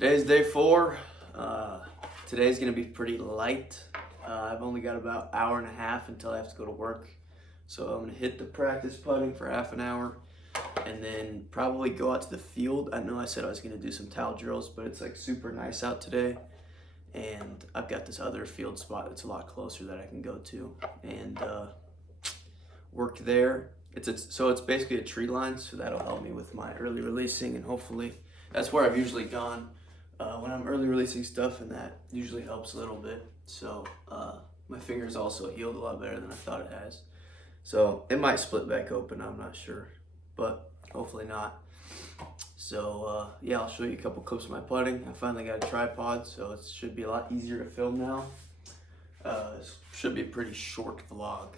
Today's day 4. Today's gonna be pretty light. I've only got about an hour and a half until I have to go to work. So I'm gonna hit the practice putting for half an hour and then probably go out to the field. I know I said I was gonna do some towel drills, but it's like super nice out today. And I've got this other field spot that's a lot closer that I can go to and work there. So it's basically a tree line, so that'll help me with my early releasing, and hopefully that's where I've usually gone when I'm early releasing stuff, and that usually helps a little bit. So my fingers also healed a lot better than I thought it has. So it might split back open, I'm not sure, but hopefully not. So yeah, I'll show you a couple clips of my putting. I finally got a tripod, so it should be a lot easier to film now. This should be a pretty short vlog.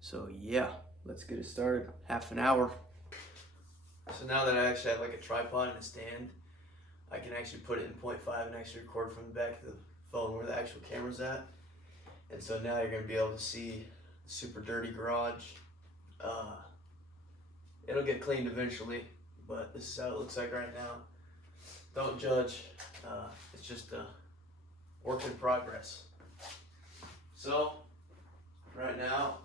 So yeah, let's get it started. Half an hour. So now that I actually have like a tripod and a stand, I can actually put it in 0.5 and actually record from the back of the phone where the actual camera's at. And so now you're gonna be able to see the super dirty garage. It'll get cleaned eventually, but this is how it looks like right now. Don't judge, it's just a work in progress. So, right now,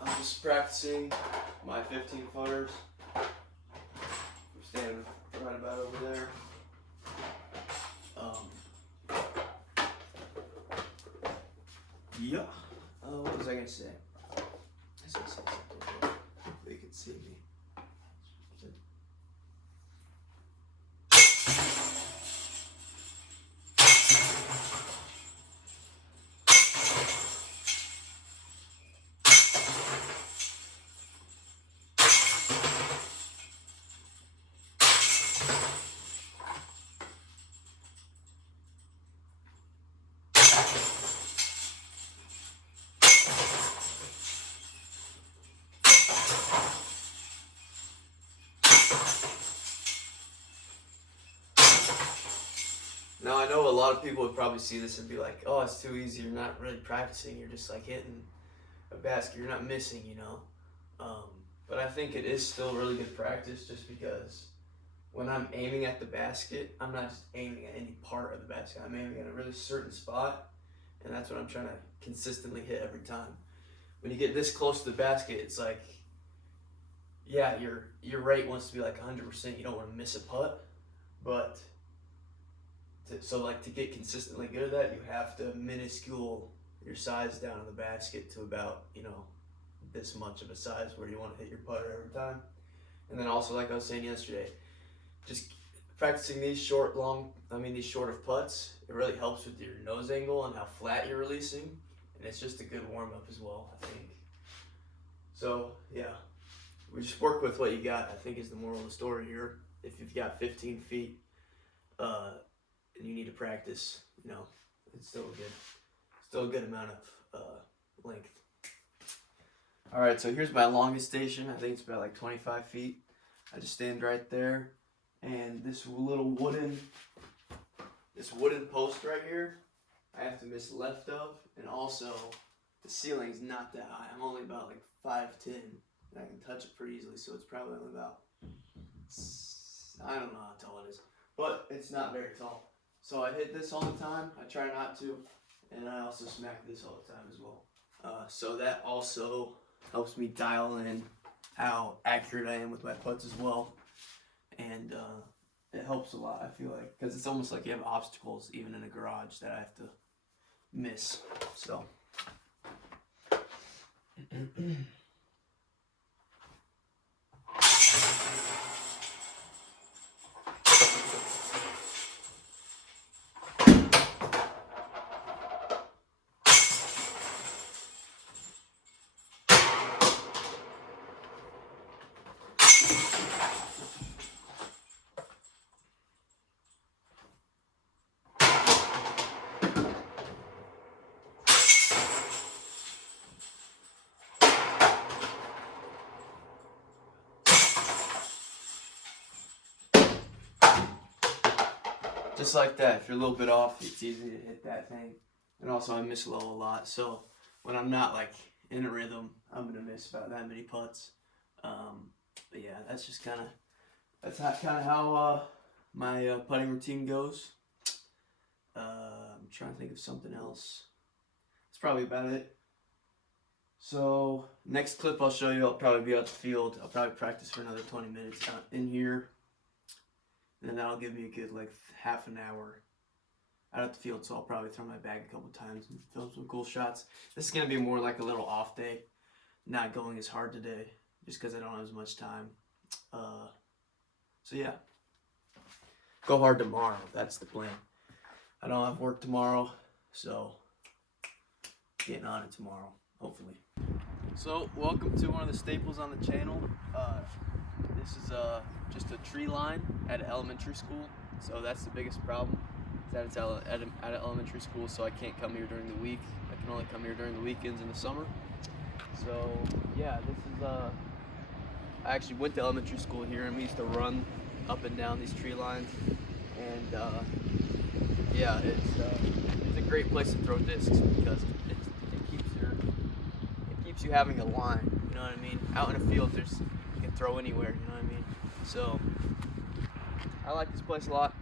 I'm just practicing my 15 footers. I'm standing right about over there. Yeah. What was I gonna say? I was gonna say something. They could see me. Now I know a lot of people would probably see this and be like, oh, it's too easy, you're not really practicing, you're just like hitting a basket, you're not missing, you know. But I think it is still really good practice, just because when I'm aiming at the basket, I'm not just aiming at any part of the basket, I'm aiming at a really certain spot, and that's what I'm trying to consistently hit every time. When you get this close to the basket, it's like, yeah, your rate wants to be like 100%, you don't want to miss a putt, but to get consistently good at that, you have to minuscule your size down in the basket to about, this much of a size where you want to hit your putter every time. And then also, like I was saying yesterday, just practicing these short of putts, it really helps with your nose angle and how flat you're releasing. And it's just a good warm up as well, I think. So yeah, we just work with what you got, I think, is the moral of the story here. If you've got 15 feet, and you need to practice, it's still a good amount of length. All right, so here's my longest station. I think it's about like 25 feet. I just stand right there, and this little wooden post right here, I have to miss left of, and also the ceiling's not that high. I'm only about like 5'10", and I can touch it pretty easily, so it's probably only about, I don't know how tall it is, but it's not very tall. So I hit this all the time. I try not to, and I also smack this all the time as well. So that also helps me dial in how accurate I am with my putts as well, and it helps a lot, I feel like, because it's almost like you have obstacles even in a garage that I have to miss. So. Just like that, if you're a little bit off, it's easy to hit that thing. And also I miss low a lot, so when I'm not like in a rhythm, I'm gonna miss about that many putts. But yeah, that's just kind of that's kind of how my putting routine goes. I'm trying to think of something else. That's probably about it. So next clip I'll show you, I'll probably be out the field. I'll probably practice for another 20 minutes out in here. And then that'll give me a good like half an hour out at the field. So I'll probably throw my bag a couple times and film some cool shots. This is going to be more like a little off day. Not going as hard today just because I don't have as much time. So yeah, go hard tomorrow. That's the plan. I don't have work tomorrow, so getting on it tomorrow, hopefully. So welcome to one of the staples on the channel. This is just a tree line at an elementary school. So that's the biggest problem, is that it's at an elementary school, so I can't come here during the week. I can only come here during the weekends in the summer. So yeah, this is I actually went to elementary school here, and we used to run up and down these tree lines. And yeah, it's a great place to throw discs because it keeps you having a line. You know what I mean? Out in a field, you can throw anywhere. You know what I mean? So I like this place a lot.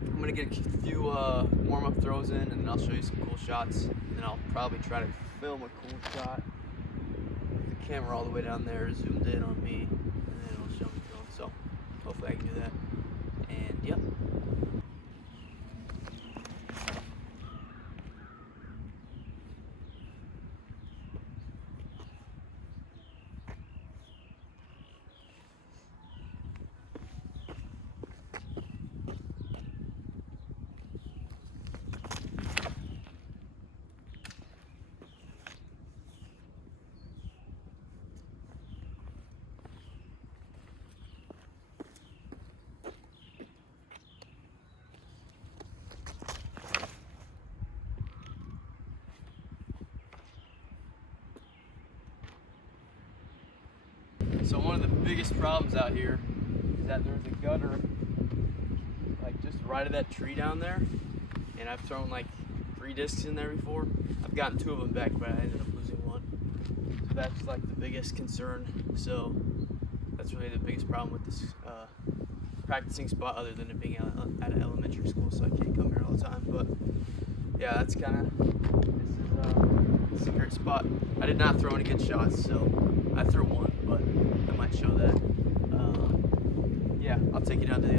I'm gonna get a few warm-up throws in, and then I'll show you some cool shots. And then I'll probably try to film a cool shot with the camera all the way down there, zoomed in on me, and then it'll show me throwing. So hopefully I can do that. And yep. So one of the biggest problems out here is that there's a gutter like just right of that tree down there, and I've thrown like 3 discs in there before. I've gotten 2 of them back, but I ended up losing 1. So that's like the biggest concern. So that's really the biggest problem with this practicing spot, other than it being at an elementary school, so I can't come here all the time. But yeah, that's kind of, this is a secret spot. I did not throw any good shots, so I threw 1, but I might show that. Yeah, I'll take you down to the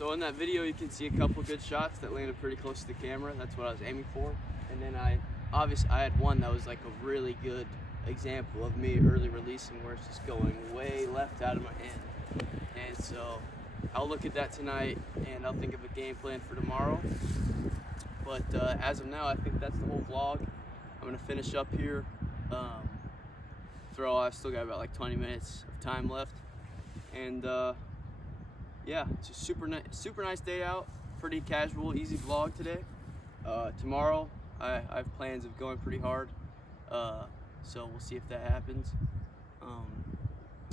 So in that video, you can see a couple good shots that landed pretty close to the camera. That's what I was aiming for. And then I had one that was like a really good example of me early releasing, where it's just going way left out of my hand. And so I'll look at that tonight, and I'll think of a game plan for tomorrow. But as of now, I think that's the whole vlog. I'm gonna finish up here. I've still got about like 20 minutes of time left. And yeah, it's a super nice day out. Pretty casual, easy vlog today. Tomorrow, I have plans of going pretty hard. So we'll see if that happens.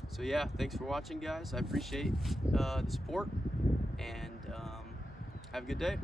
So yeah, thanks for watching, guys. I appreciate the support, and have a good day.